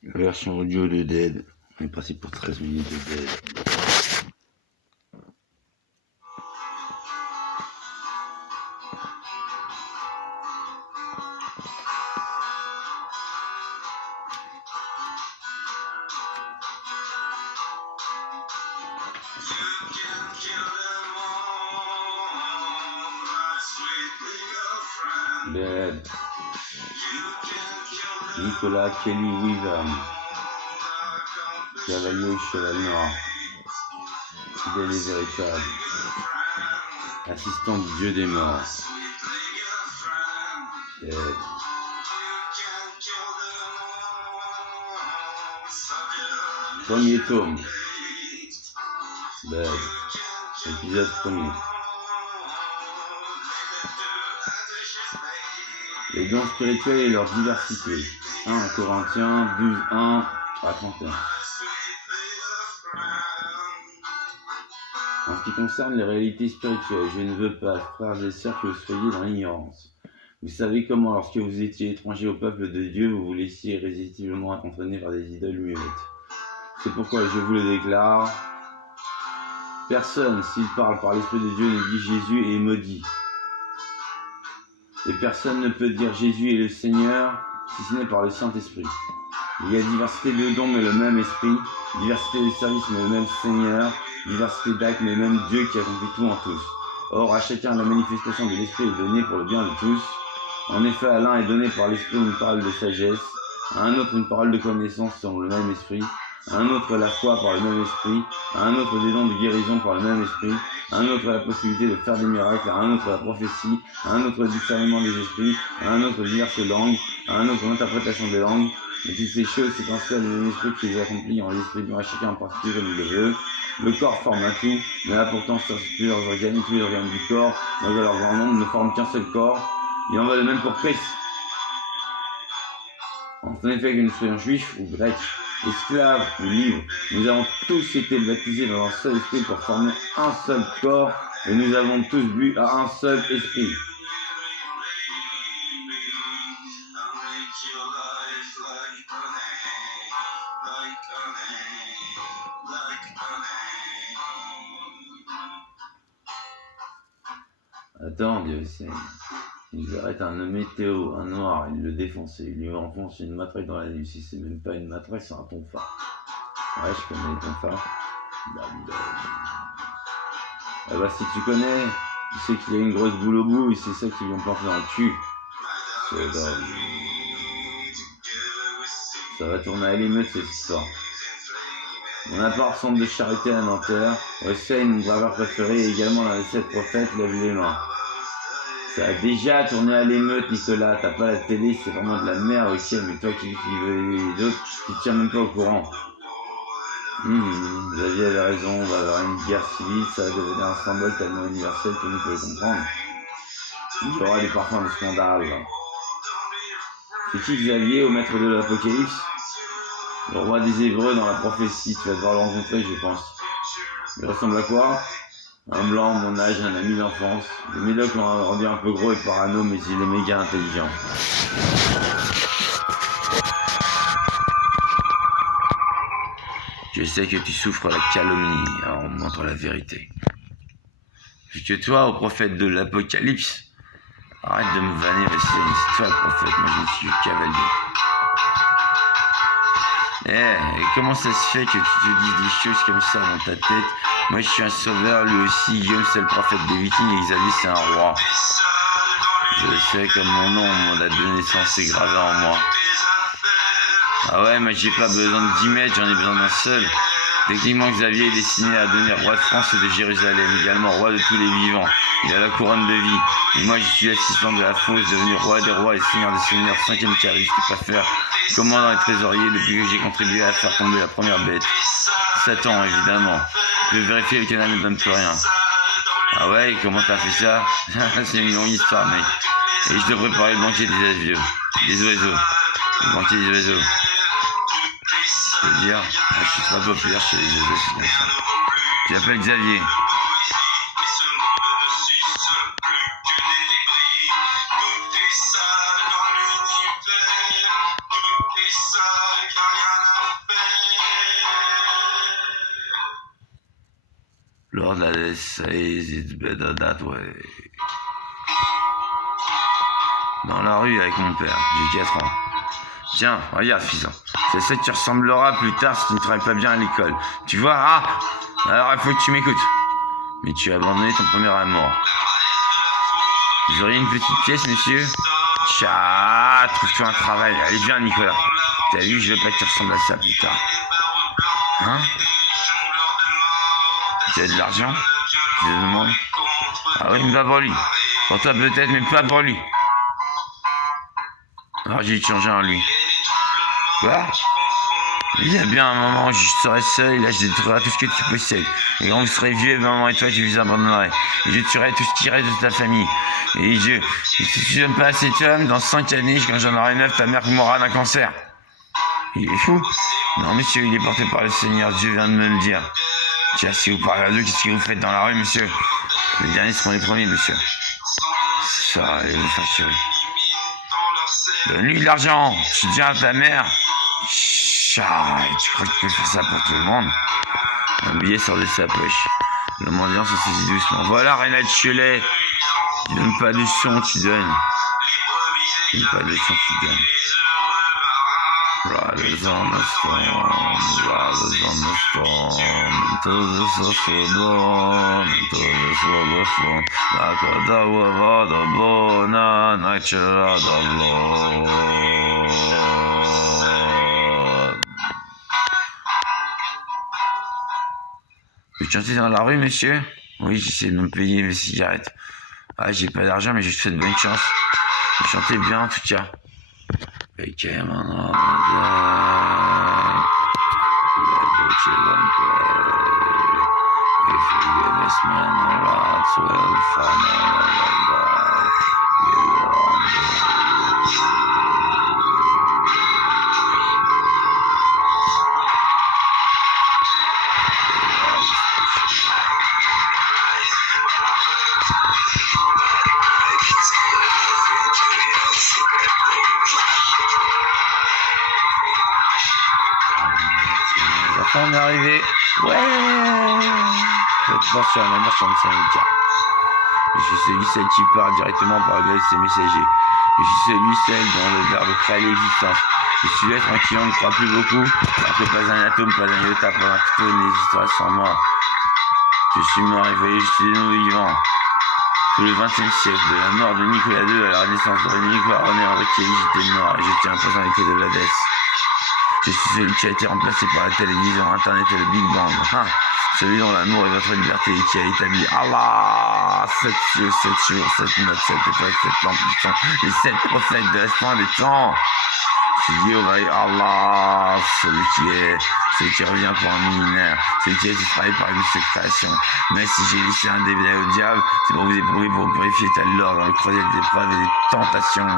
La version audio de Dead. On est passé pour 13 minutes de Dead. Dead. Nicolas Kelly Weaver, cavalier au cheval noir, fidèle et véritable, assistant du dieu des morts. Dead. Premier tome. Dead. Épisode 1er. Les dons spirituels et leur diversité. 1 Corinthiens 12, 1 à 31. En ce qui concerne les réalités spirituelles, je ne veux pas, frères et sœurs, que vous soyez dans l'ignorance. Vous savez comment, lorsque vous étiez étrangers au peuple de Dieu, vous vous laissiez irrésistiblement être entraînés vers des idoles muettes. C'est pourquoi je vous le déclare. Personne, s'il parle par l'Esprit de Dieu, ne dit Jésus est maudit. Et personne ne peut dire Jésus est le Seigneur, si ce n'est par le Saint-Esprit. Il y a diversité de dons, mais le même Esprit, diversité de services, mais le même Seigneur, diversité d'actes, mais le même Dieu qui accomplit tout en tous. Or, à chacun la manifestation de l'Esprit est donnée pour le bien de tous. En effet, à l'un est donné par l'Esprit une parole de sagesse, à un autre une parole de connaissance selon le même Esprit, à un autre la foi par le même Esprit, à un autre des dons de guérison par le même Esprit, à un autre la possibilité de faire des miracles, à un autre la prophétie, à un autre le discernement des esprits, à un autre diverses langues, à un autre l'interprétation des langues. Et toutes ces choses, c'est un seul et même Esprit qui les accomplit en les distribuant à chacun en particulier comme il le veut. Le corps forme un tout, mais là pourtant sur plusieurs organes, tous les organes du corps, malgré leur grand nombre, ne forment qu'un seul corps. Il en va de même pour Christ. En effet, que nous soyons juifs ou grecs, esclaves ou libres, nous avons tous été baptisés dans un seul esprit pour former un seul corps, et nous avons tous bu à un seul esprit. Attends, Dieu sait. Ils arrêtent un nommé Théo, un noir, ils le défoncent, ils lui enfoncent une matraque dans la nuit. Si c'est même pas une matraque, c'est un tonfa. Ouais, je connais les tonfas. Ah bah si tu connais, tu sais qu'il y a une grosse boule au bout et c'est ça qui vient planter dans le cul. Ça va tourner à l'émeute cette histoire. Mon appart centre de charité à Nanterre, Hussein, mon graveur préféré, et également dans les 7 prophètes, lève les mains. Ça a déjà tourné à l'émeute, Nicolas. T'as pas la télé, c'est vraiment de la merde, ok, mais toi qui veux les autres, tu te tiens même pas au courant. Xavier avait raison, on va avoir une guerre civile, ça va devenir un symbole tellement universel que nous pouvons comprendre. Il y aura des parfums de scandale. C'est qui Xavier, au maître de l'Apocalypse? Le roi des Hébreux dans la prophétie, tu vas devoir le rencontrer, je pense. Il ressemble à quoi? Un blanc, mon âge, un ami d'enfance. Le médoc l'ont rendu un peu gros et parano, mais il est méga intelligent. Je sais que tu souffres la calomnie, alors on montre la vérité. Puisque toi, au prophète de l'Apocalypse, arrête de me vanner, c'est toi le prophète, moi je suis le cavalier. Et comment ça se fait que tu te dises des choses comme ça dans ta tête? Moi je suis un sauveur, lui aussi, Guillaume c'est le prophète des Vikings et Xavier c'est un roi. Je sais comme mon nom, mon date de naissance est gravée en moi. Ah ouais, mais j'ai pas besoin de 10 mètres, j'en ai besoin d'un seul. Techniquement, Xavier est destiné à devenir roi de France et de Jérusalem, également roi de tous les vivants. Il a la couronne de vie. Et moi, je suis l'assistant de la fosse, devenu roi des rois et seigneur des seigneurs, 5e calife, je peux pas faire commandant et trésorier depuis que j'ai contribué à faire tomber la première bête. Satan, évidemment. Je peux vérifier, le canal ne donne plus rien. Ah ouais, comment t'as fait ça? C'est une longue histoire, mec. Et je dois préparer le banquet des oiseaux. Le banquet des oiseaux. C'est-à-dire, je suis pas populaire chez les oiseaux, c'est comme ça. Je m'appelle Xavier. Lord Hades says it's better that way. Dans la rue avec mon père, j'ai 4 ans. Tiens, regarde, fils. C'est ça que tu ressembleras plus tard si tu ne travailles pas bien à l'école. Tu vois, alors il faut que tu m'écoutes. Mais tu as abandonné ton premier amour. Vous auriez une petite pièce, monsieur? Tcha, trouve-toi un travail. Allez, viens, Nicolas. T'as vu, je veux pas que tu ressembles à ça plus tard. Hein? Tu as de l'argent? Je te demande. Ah oui, mais pas pour lui. Pour toi peut-être, mais pas pour lui. Alors j'ai changé en lui. Quoi? Il y a bien un moment où je serai seul et là je détruirai tout ce que tu possèdes. Et quand vous serez vieux, maman et toi tu vous abandonnerai. Et je tuerai tout ce qui reste de ta famille. Et si tu n'aimes pas cet homme, dans 5 années, quand j'en aurai 9, ta mère mourra d'un cancer. Il est fou? Non monsieur, il est porté par le Seigneur, Dieu vient de me le dire. Tiens, si vous parlez à deux, qu'est-ce que vous faites dans la rue, monsieur? Les derniers seront les premiers, monsieur. Ça, allez vous faire chier. Donne-lui de l'argent, tu dis à ta mère. Chat, tu crois que tu peux faire ça pour tout le monde? Un billet sort de sa poche. Le mendiant se saisit doucement. Voilà, Renat Cholet. Tu donnes pas de son, tu donnes. Tu donnes pas de son, tu donnes. Riders on the storm, riders on the storm, into the social dawn, into the slow storm, like a dog of the bone, and nature of the Lord. Vous chantez dans la rue, monsieur? Oui, j'essaie de me payer mes cigarettes. Ah, j'ai pas d'argent, mais je vous souhaite bonne chance. Vous chantez bien, en tout cas. Became another day. Let the children play. If you give this man a lot, we'll find another guy. You on on est arrivé. Ouais. Votre sur la marche en syndicat. Je suis celui-ci qui part directement par le ses messagers. Je suis celui-ci dont le verbe crée l'existence. Je suis l'être en qui on ne croit plus beaucoup, alors que pas un atome, pas un iota, pas un photo n'existerait sans moi. Je suis mort et voyez, je suis de nouveau vivant. Tout le XXe siècle, de la mort de Nicolas II à la naissance de Nicolas René Henriquet, j'étais mort et j'étais un peu dans l'écho de l'Hadès. Je suis celui qui a été remplacé par la télévision, Internet et le Big Bang. Celui dont l'amour et votre liberté qui a établi Allah, 7 cieux, 7 jours, 7 notes, 7 étoiles, 7 lampes, les 7 prophètes de la fin des temps. C'est Jéhovah Allah, celui qui revient pour un millénaire, celui qui a été travaillé par une seule création. Mais si j'ai laissé un dédé au diable, c'est pour vous éprouver, pour vous purifier tel l'or dans le creuset des épreuves et des tentations.